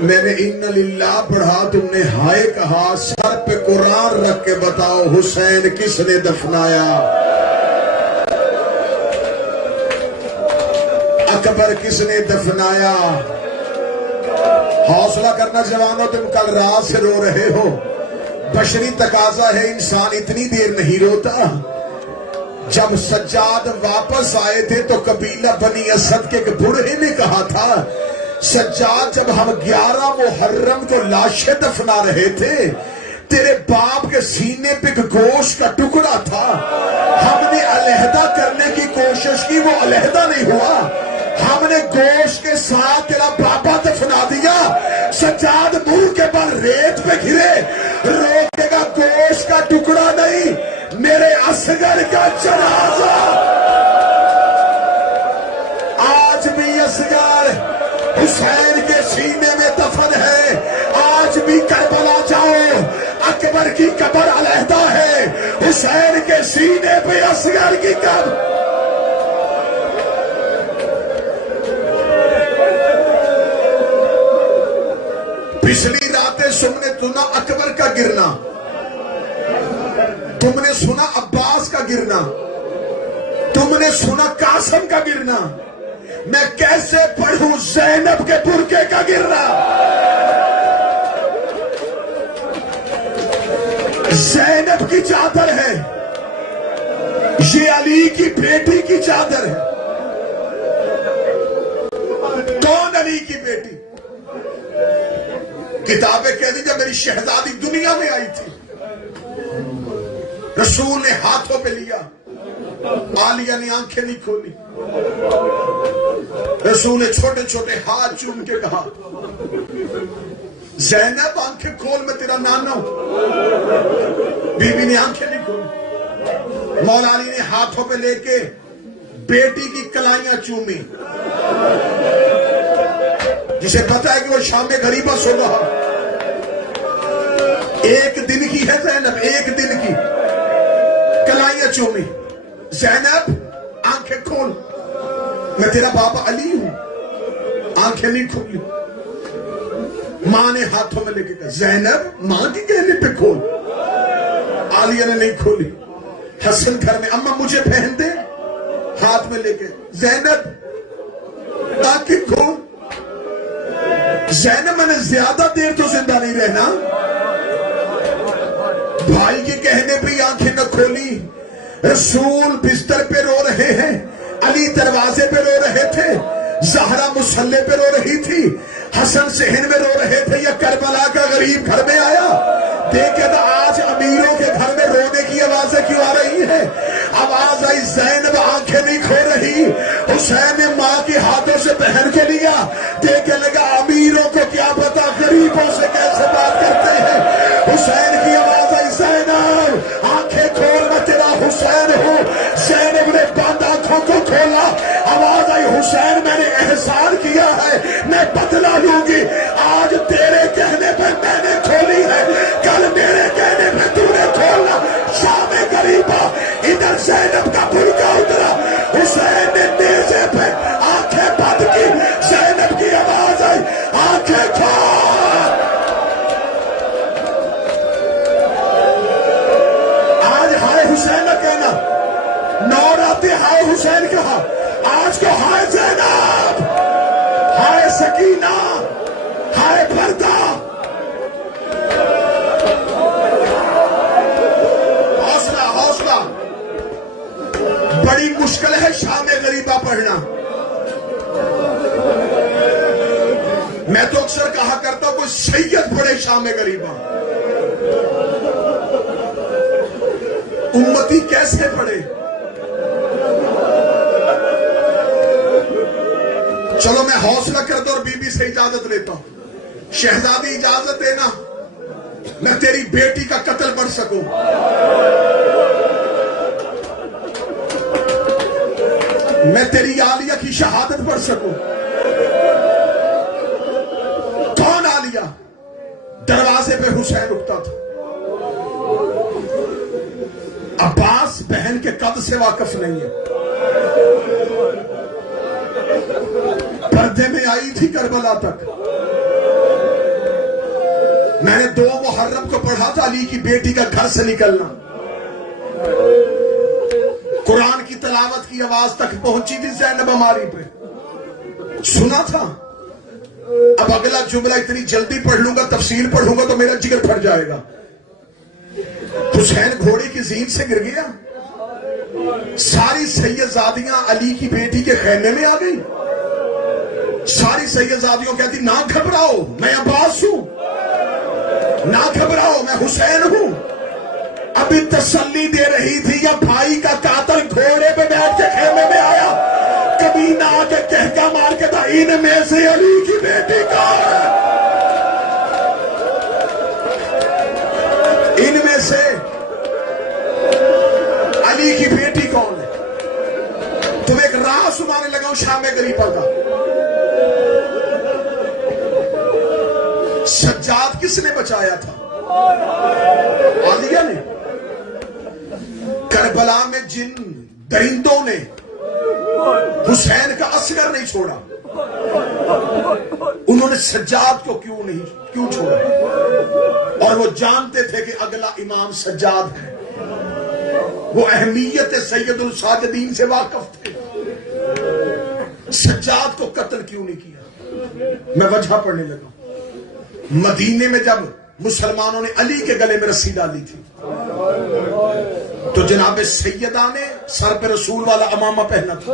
میں نے ان للہ پڑھا، تم نے ہائے کہا، سر پہ قرآن رکھ کے بتاؤ حسین کس نے دفنایا؟ اکبر کس نے دفنایا؟ حوصلہ کرنا جوانوں، تم کل رات سے رو رہے ہو۔ بشری تقاضا ہے، انسان اتنی دیر نہیں روتا۔ جب سجاد واپس آئے تھے تو قبیلہ بنی اسد کے ایک بوڑھے نے کہا تھا، سجاد جب ہم 11 محرم کو لاشیں دفنا رہے تھے، تیرے باپ کے سینے پہ گوشت کا ٹکڑا تھا، ہم نے علیحدہ کرنے کی کوشش کی، وہ علیحدہ نہیں ہوا، ہم نے گوشت کے ساتھ تیرا بابا دفنا دیا۔ سجاد منہ کے بل ریت پہ گرے، روکے گا گوشت کا ٹکڑا نہیں، میرے اصغر کا جنازہ۔ آج بھی اصغر حسین کے سینے میں دفن ہے، آج بھی کربلا جاؤ، اکبر کی قبر علیحدہ ہے، حسین کے سینے پہ اصغر کی قبر۔ پچھلی راتیں تم نے سنا اکبر کا گرنا، تم نے سنا عباس کا گرنا، تم نے سنا قاسم کا گرنا، میں کیسے پڑھوں زینب کے برقعے کا گرنا؟ زینب کی چادر ہے، یہ علی کی بیٹی کی چادر ہے۔ کون علی کی بیٹی؟ کتابیں کہتی جب میری شہزادی دنیا میں آئی تھی، رسول نے ہاتھوں پہ لیا، عالیہ نے آنکھیں نہیں کھولی، رسول نے چھوٹے چھوٹے ہاتھ چوم کے کہا، زینب آنکھیں کھول، میں تیرا نانا ہوں۔ بی بی نے آنکھیں نہیں کھولی، مولا علی نے ہاتھوں پہ لے کے بیٹی کی کلائیاں چومی، جسے پتا ہے کہ وہ شام غریبہ سو رہا، ایک دن کی ہے زینب، ایک دن کی، کلائیاں چومی۔ زینب آنکھیں کھول، میں تیرا بابا علی ہوں، آنکھیں نہیں کھولی۔ ماں نے ہاتھوں میں لے کے کہا، زینب ماں کی کہنے پہ کھول، عالیہ نے نہیں کھولی۔ حسن گھر میں، اماں مجھے پہن دے، ہاتھ میں لے کے، زینب آنکھیں کھول۔ زینب میں نے زیادہ دیر تو زندہ نہیں رہنا، بھائی کے کہنے پہ آنکھیں نہ کھولی۔ رسول بستر پہ رو رہے ہیں، علی دروازے پہ رو رہے تھے، زہرا مصلی پہ رو رہی تھی، حسن صحن میں رو رہے تھے، یا کربلا کا غریب گھر میں آیا دیکھے تو آج امیروں کے گھر میں رونے کی آوازیں کیوں آ رہی ہیں؟ آواز آئی، زینب آنکھیں نہیں کھو رہی، حسین نے ماں کے ہاتھوں سے پہن کے لیا، دیکھے لگا امیروں کو کیا پتا غریبوں سے کیسے بات کرتے ہیں۔ حسین کی آواز آئی، زینب آنکھیں کھول، میں تیرا حسین ہوں۔ زینب نے بند آنکھوں کو کھولا، آواز آئی، حسین میں نے احسان کیا ہے، میں بدلہ لوں گی، آج تیرے کہنے پہ میں نے کھولی ہے، کل میرے کہنے پہ تو نے کھولنا۔ شام غریبہ، ادھر زینب کا برقع اترا، حسین نے نیزے پہ آنکھیں بند کی، زینب کی آواز آئی، آنکھیں کھول۔ آج ہائے حسین نہ کہنا، نو راتے ہائے حسین کہا، آج کو ہائے زینب، ہائے سکینہ، ہائے پردہ۔ حوصلہ حوصلہ، بڑی مشکل ہے شام غریبہ پڑھنا۔ میں تو اکثر کہا کرتا ہوں کوئی سید پڑھے شام غریبہ، امتی کیسے پڑھے؟ چلو میں حوصلہ کرتا اور بی بی سے اجازت لیتا ہوں، شہزادی اجازت دینا، میں تیری بیٹی کا قتل پڑھ سکوں۔ میں تیری عالیہ کی شہادت پڑھ سکوں۔ کون عالیہ؟ دروازے پہ حسین رکتا تھا، عباس بہن کے قد سے واقف نہیں ہے، پردے میں آئی تھی کربلا تک، میں نے 2 محرم کو پڑھا تھا علی کی بیٹی کا گھر سے نکلنا. قرآن کی تلاوت کی آواز تک پہنچی تھی زینب ہماری پہ, سنا تھا. اب اگلا جملہ اتنی جلدی پڑھ لوں گا, تفصیل پڑھوں گا تو میرا جگر پھٹ جائے گا. حسین گھوڑے کی زین سے گر گیا, ساری سیدزادیاں علی کی بیٹی کے خیمے میں آ گئی. ساری سیدزادیوں کہتی نہ گھبراؤ میں عباس ہوں, نہ گھبراؤ میں حسین ہوں. ابھی تسلی دے رہی تھی یا بھائی کا قاتل گھوڑے پہ بیٹھ کے خیمے میں آیا, کبھی نہ آ کے کہکا مار کے تھا ان میں سے علی کی بیٹی کون ہے, ان میں سے علی کی بیٹی کون ہے. تم ایک راہ سنانے لگا ہوں شام غریبہ کا. سجاد کس نے بچایا تھا؟ عالیہ نے. کربلا میں جن درندوں نے حسین کا اصغر نہیں چھوڑا, انہوں نے سجاد کو کیوں چھوڑا؟ اور وہ جانتے تھے کہ اگلا امام سجاد ہے, وہ اہمیت سید الساجدین سے واقف تھے. سجاد کو قتل کیوں نہیں کیا؟ میں وجہ پڑھنے لگا. مدینے میں جب مسلمانوں نے علی کے گلے میں رسی ڈالی تھی تو جناب سیدہ نے سر پہ رسول والا امامہ پہنا تھا.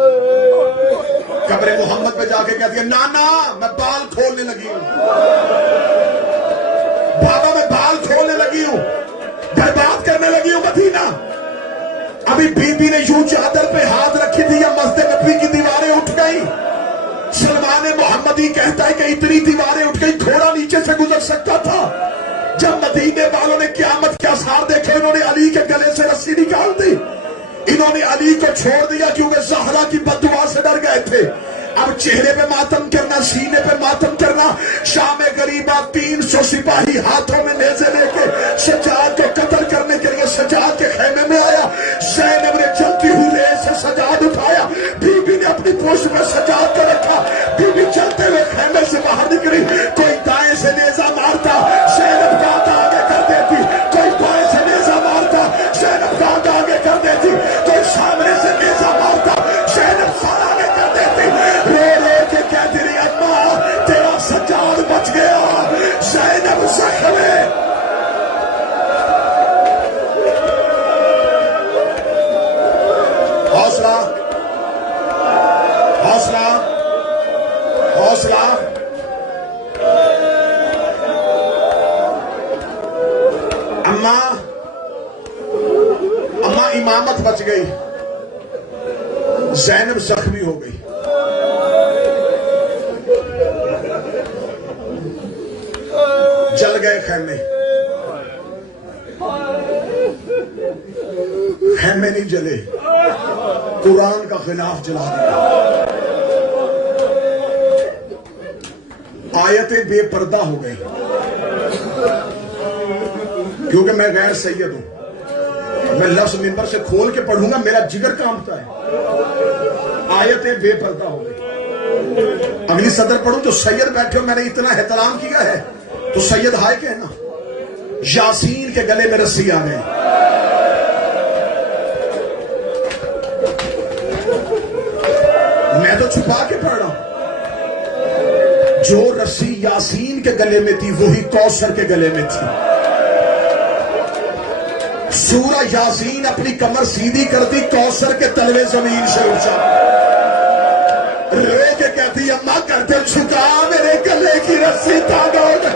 قبر محمد پہ جا کے کہتی ہے نانا میں بال کھولنے لگی ہوں, بابا میں بال کھولنے لگی ہوں, برباد کرنے لگی ہوں مدینہ. ابھی بی بی نے یوں چادر پہ ہاتھ رکھی تھی یا مسجد نبوی کی دیواریں اٹھ گئی. سلمان محمدی کہتا ہے کہ اتنی دیواریں اٹھ گئی گھوڑا نیچے سے گزر سکتا تھا. جب مدینے والوں نے قیامت کے آثار دیکھے انہوں نے علی کے گلے سے رسی نکال دی, انہوں نے علی کو چھوڑ دیا کیونکہ زہرا کی بددعا سے ڈر گئے تھے. اب چہرے پہ ماتم کرنا, سینے پہ ماتم کرنا. شام غریبہ 300 سپاہی ہاتھوں میں نیزے لے کے سجاد کو قتل کرنے کے لیے سجاد کے خیمے میں آیا. زینب نے چلتی ہوئی ریس سے سجاد اٹھایا, بی بی نے اپنی پوچھ میں سجاد کو رکھا. بی بی چلتے ہوئے خیمے سے باہر نکلی, کوئی دائیں سے نیزہ مارتا زینب بات آگے کر دیتی, کوئی بائیں سے نیزہ مارتا زینب بات آگے کر دیتی, کوئی سامنے سے نیزہ مارتا زینب سر آگے کر دیتی. رو رو کے کہتی رہی اماں تیرا سجاد بچ گیا, زینب زخم ہے. حوصلہ حوصلہ حوصلہ. اماں امامت بچ گئی, زینب زخمی ہو گئی. جل گئے خیمے, خیمے نہیں جلے, قرآن کا خلاف جلا دیا. آیتیں بے پردہ ہو گئی کیونکہ میں غیر سید ہوں. میں لفظ منبر سے کھول کے پڑھوں گا, میرا جگر کانپتا ہے. آیتیں بے پردہ ہو گئی. اگلی صدر پڑھوں تو سید بیٹھے ہو, میں نے اتنا احترام کیا ہے تو سید ہائے کہنا. یاسین کے گلے میں رسی آ گئی. میں تو چھپا کے پڑھ رہا ہوں. جو رسی یاسین کے گلے میں تھی وہی کوثر کے گلے میں تھی. سورہ یاسین اپنی کمر سیدھی کرتی, کوثر کے تلوے زمین سے اونچا. رو کے کہتی اماں کرتے چھکا میرے گلے کی رسی تاگا ہو گئے.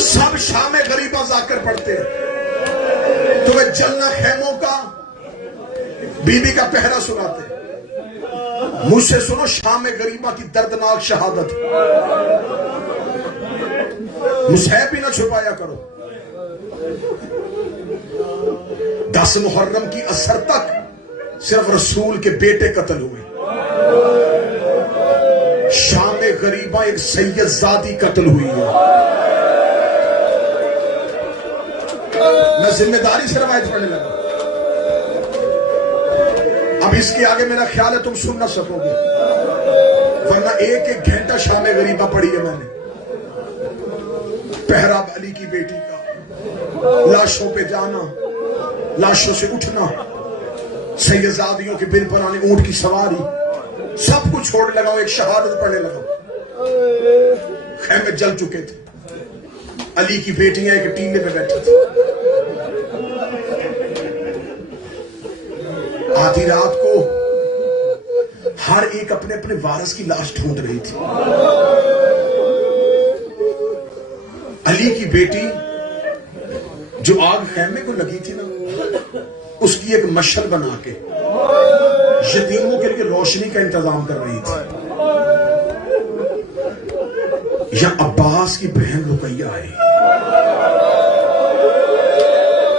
سب شام غریبہ ذاکر پڑھتے ہیں, تمہیں جلنا خیموں کا بی بی کا پہرا سناتے. مجھ سے سنو شام غریبہ کی دردناک شہادت. مصحف بھی نہ چھپایا کرو. 10 محرم کی اثر تک صرف رسول کے بیٹے قتل ہوئے. شام غریبہ ایک سید زادی قتل ہوئی ہے. میں ذمہ داری سے روایت پڑھنے لگا. اب اب اس کے آگے میرا خیال ہے تم سن نہ سکوگے، ورنہ ایک ایک گھنٹہ شام غریبہ پڑھی ہے میں نے، پہرا علی کی بیٹی کا، لاشوں پہ جانا، لاشوں سے اٹھنا، سیدزادیوں کے بل پر آنے، اونٹ کی سواری، سب کچھ چھوڑ لگاؤ، ایک شہادت پڑھنے لگاؤ۔ خیمے جل چکے تھے، علی کی بیٹیاں ایک ٹیلے پہ بیٹھی تھی، آدھی رات کو ہر ایک اپنے اپنے وارث کی لاش ڈھونڈ رہی تھی۔ علی کی بیٹی جو آگ خیمے کو لگی تھی نا، اس کی ایک مشعل بنا کے یتیموں کے لیے روشنی کا انتظام کر رہی تھی۔ یا عباس کی بہن رقیہ آئی،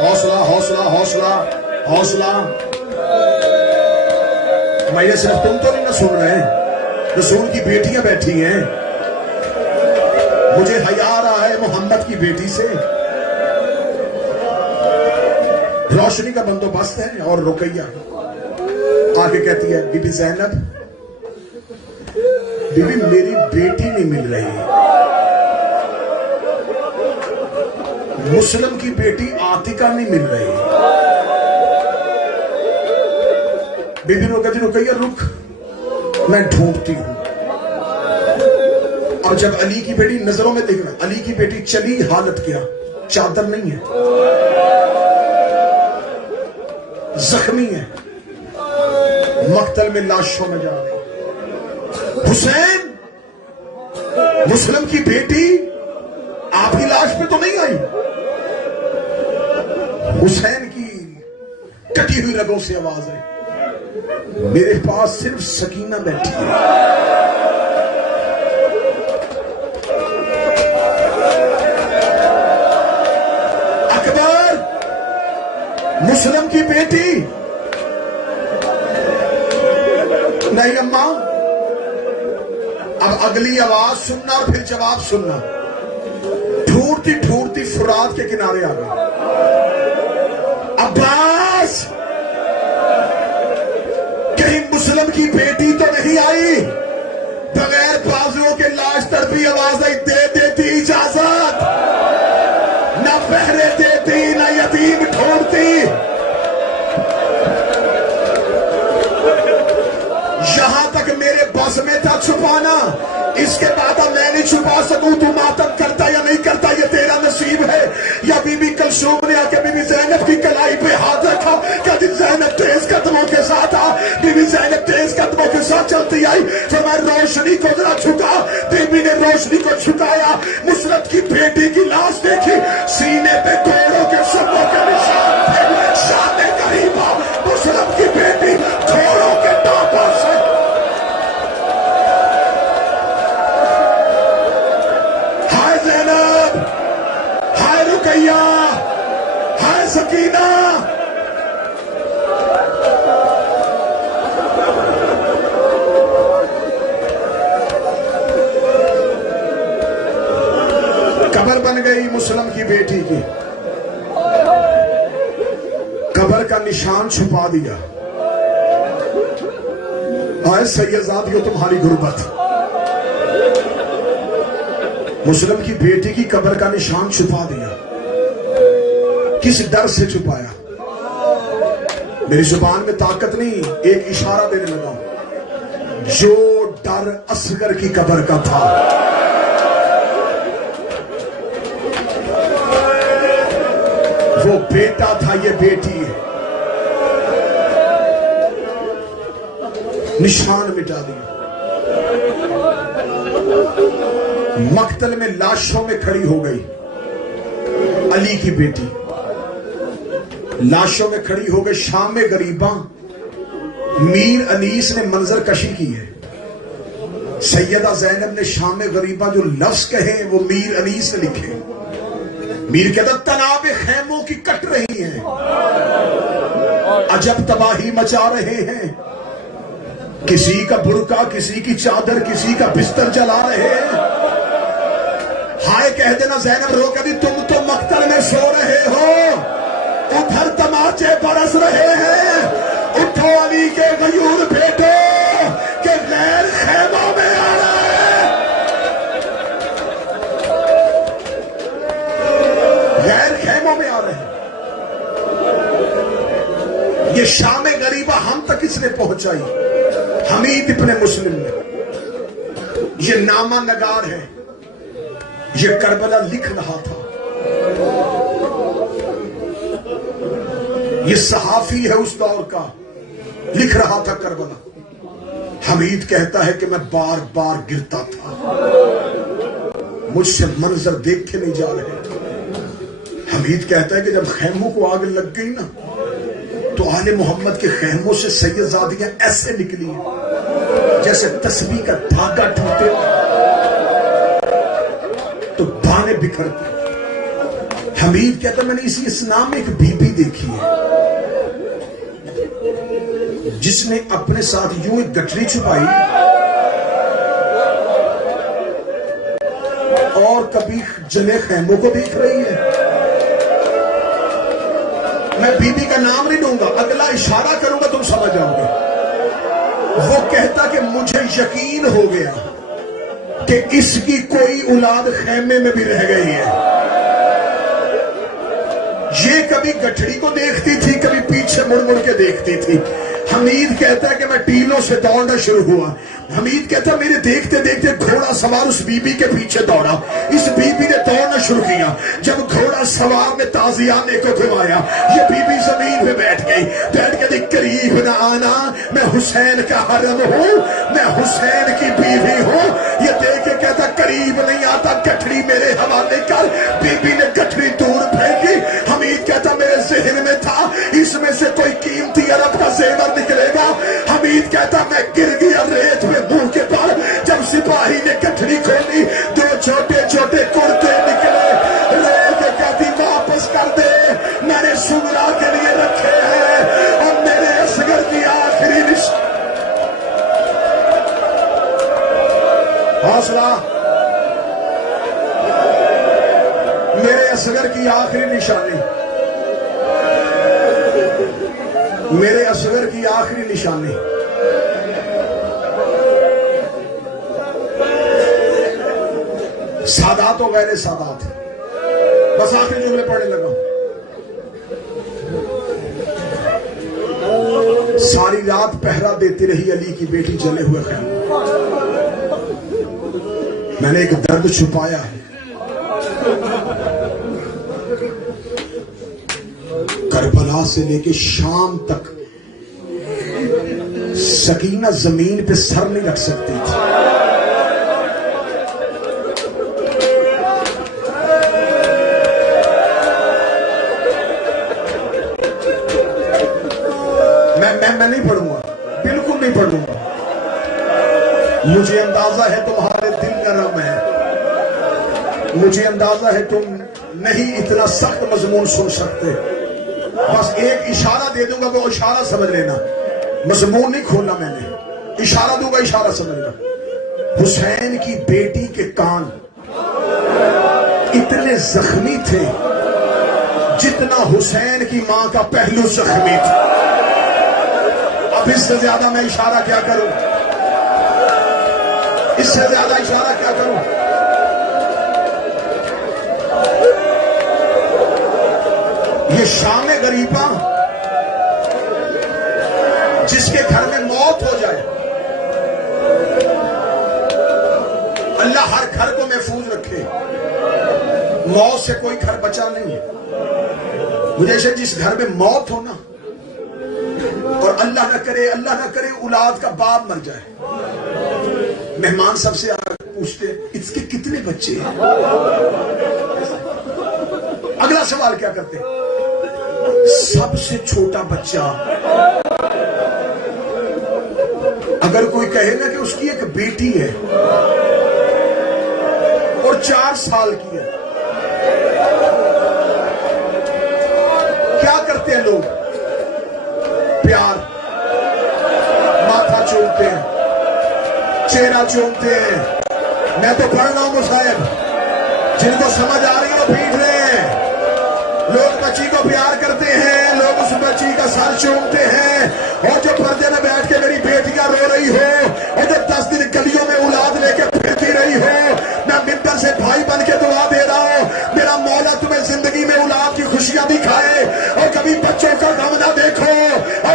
حوصلہ حوصلہ حوصلہ حوصلہ، میں یہ صرف تم تو نہیں نہ سن رہے ہیں، رسول کی بیٹیاں بیٹھی ہیں، مجھے حیا آ رہا ہے محمد کی بیٹی سے۔ روشنی کا بندوبست ہے، اور رقیہ آگے کہتی ہے، بی بی زینب، بی بی میری بیٹی نہیں مل رہی، مسلم کی بیٹی عاتقہ نہیں مل رہی۔ بی بی رقیہ رک، میں ڈھونڈتی ہوں۔ اور جب علی کی بیٹی نظروں میں دیکھنا، علی کی بیٹی چلی، حالت کیا، چادر نہیں ہے، زخمی ہے، مقتل میں لاشوں میں جا رہی۔ حسین، مسلم کی بیٹی، آپ ہی لاش پہ تو نہیں آئی؟ حسین کی کٹی ہوئی رگوں سے آواز ہے، میرے پاس صرف سکینہ بیٹھی ہے۔ اکبر، مسلم کی بیٹی، نہیں اماں، اب اگلی آواز سننا اور پھر جواب سننا۔ ڈھونڈتی ڈھونڈتی فرات کے کنارے آ گئی۔ عباس، کہیں مسلم کی بیٹی تو نہیں آئی؟ بغیر بازوؤں کے لاش تڑپی آواز آئی، دے دیتی اجازت، نہ پہرے دیتی نہ یتیم ڈھونڈتی۔ یہاں تک میرے بس میں تھا چھپانا، اس کے بعد میں نہیں چھپا سکوں، تو ماتم کرتا یا نہیں کرتا یہ تیرا نصیب ہے۔ یا بی بی کلثوم نے آ کے بی بی زینب کی کلائی پہ ہاتھ رکھا، کہتی زینب تیز قدموں کے ساتھ آ۔ بی بی زینب تیز قدموں کے ساتھ چلتی آئی، تو میں روشنی کو ذرا چھکا، بی بی نے روشنی کو چھکایا، مسرت کی بیٹی کی لاش دیکھی، سینے پہ گھوڑوں کے سبوں کے نشان تھے، شان غریبہ، مسرت کی بیٹی گھوڑوں کے ٹاپوں سے۔ ہائے زینب، ہائے رقیہ، ہائے سکینہ۔ قبر بن گئی مسلم کی بیٹی کی، قبر کا نشان چھپا دیا۔ آئے سیدزادیوں تمہاری غربت، مسلم کی بیٹی کی قبر کا نشان چھپا دیا۔ کس ڈر سے چھپایا؟ میری زبان میں طاقت نہیں، ایک اشارہ دینے لگا، جو ڈر اصغر کی قبر کا تھا، وہ بیٹا تھا، یہ بیٹی ہے۔ نشان مٹا دیا۔ مقتل میں لاشوں میں کھڑی ہو گئی علی کی بیٹی، لاشوں میں کھڑی ہو گئی۔ شام غریباں، میر انیس نے منظر کشی کی ہے۔ سیدہ زینب نے شام غریباں جو لفظ کہے وہ میر انیس نے لکھے۔ میر کہتا تناب خیموں کی کٹ رہی ہیں، عجب تباہی مچا رہے ہیں، کسی کا برقع، کسی کی چادر، کسی کا بستر جلا رہے ہیں۔ ہائے کہہ دینا زینب رو کہتی تم تو مقتل میں سو رہے ہو، ادھر تماچے برس رہے ہیں، اٹھو علی کے یہ شام غریبہ ہم تک اس نے پہنچائی حمید ابن مسلم نے. یہ نامہ نگار ہے, یہ کربلا لکھ رہا تھا. یہ صحافی ہے اس دور کا, لکھ رہا تھا کربلا. حمید کہتا ہے کہ میں بار بار گرتا تھا, مجھ سے منظر دیکھ کے نہیں جا رہے. حمید کہتا ہے کہ جب خیموں کو آگ لگ گئی نا تو آل محمد کے خیموں سے سیدزادیاں ایسے نکلی ہیں جیسے تسبیح کا دھاگا ٹوٹے تو دانے بکھرتے. حمید کہتا ہے میں نے اسی اسلام میں ایک بی بی دیکھی ہے جس نے اپنے ساتھ یوں ایک گٹھری چھپائی اور کبھی جلے خیموں کو دیکھ رہی ہے. میں بی بی کا نام نہیں دوں گا, اگلا اشارہ کروں گا تم سمجھ جاؤ گے. وہ کہتا کہ مجھے یقین ہو گیا کہ اس کی کوئی اولاد خیمے میں بھی رہ گئی ہے. یہ کبھی گٹھڑی کو دیکھتی تھی, کبھی پیچھے مڑ مڑ کے دیکھتی تھی. حمید کہتا ہے کہ میں ٹیلوں سے دوڑنا شروع ہوا. حمید کہتا ہے میرے دیکھتے دیکھتے گھوڑا سوار اس بی بی کے پیچھے دوڑا. اس بی بی نے دوڑنا شروع کیا. جب گھوڑا سوار نے تازیانے کو گھمایا, یہ بی بی زمین پہ بیٹھ گئی. بیٹھ کے قریب نہ آنا, میں حسین کا حرم ہوں, میں حسین کی بیوی ہوں. یہ دیکھ کے کہتا قریب نہیں آتا, گٹھڑی میرے حوالے کر. بی بی نے گٹھڑی دور پھینکی. حمید کہتا میرے ذہن میں تھا اس میں سے کوئی قیمتی عرب کا زیور نکلے گا. حمید کہتا میں گر گیا ریت میں منہ کے پر. جب سپاہی نے گٹھڑی کھولی, دو چھوٹے چھوٹے کرتے نکلے. ریت کہتی واپس کر دے, میں نے سمرا کے لیے رکھے ہیں اور میرے اصغر کی آخری حوصلہ, میرے اصغر کی آخری نشانی, میرے اصغر کی آخری نشانی. سادات و غیر سادات. بس آخری جملے پڑھنے لگا. ساری رات پہرا دیتی رہی علی کی بیٹی جلے ہوئے خیمے. میں نے ایک درد چھپایا ہے, کربلا سے لے کے شام تک سکینہ زمین پہ سر نہیں رکھ سکتی تھی. میں نہیں پڑھوں گا, بالکل نہیں پڑھوں گا. مجھے اندازہ ہے تمہارے دل نرم ہے, مجھے اندازہ ہے تم نہیں اتنا سخت مضمون سن سکتے. بس ایک اشارہ دے دوں گا, وہ اشارہ سمجھ لینا. مضمون نہیں کھولنا میں نے, اشارہ دوں گا, اشارہ سمجھنا. حسین کی بیٹی کے کان اتنے زخمی تھے جتنا حسین کی ماں کا پہلو زخمی تھا. اب اس سے زیادہ میں اشارہ کیا کروں, اس سے زیادہ اشارہ کیا کروں. یہ شام غریبہ جس کے گھر میں موت ہو جائے, اللہ ہر گھر کو محفوظ رکھے. موت سے کوئی گھر بچا نہیں ہے. مجھے سے جس گھر میں موت ہو نا, اور اللہ نہ کرے اولاد کا باپ مر جائے, مہمان سب سے پوچھتے اس کے کتنے بچے ہیں. اگلا سوال کیا کرتے, سب سے چھوٹا بچہ. اگر کوئی کہے نا کہ اس کی ایک بیٹی ہے اور 4 سال کی ہے, کیا کرتے ہیں لوگ؟ پیار, ماتھا چومتے ہیں, چہرہ چومتے ہیں. میں تو پڑھ رہا ہوں مصائب, جن کو سمجھ آ رہی ہو پیٹ رہے ہیں. لوگ بچی کو پیار کرتے ہیں, لوگ اس بچی کا سر چومتے ہیں, اور جو پردے میں بیٹھ کے میری بیٹیاں رو رہی ہو, اور جو 10 دن گلیوں میں اولاد لے کے پھرتی رہی ہو, میں ممبر سے بھائی بن کے دعا دے رہا ہوں, میرا مولا تمہیں زندگی میں اولاد کی خوشیاں دکھائے اور کبھی بچوں کا غم نہ دیکھو, اور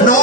9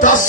10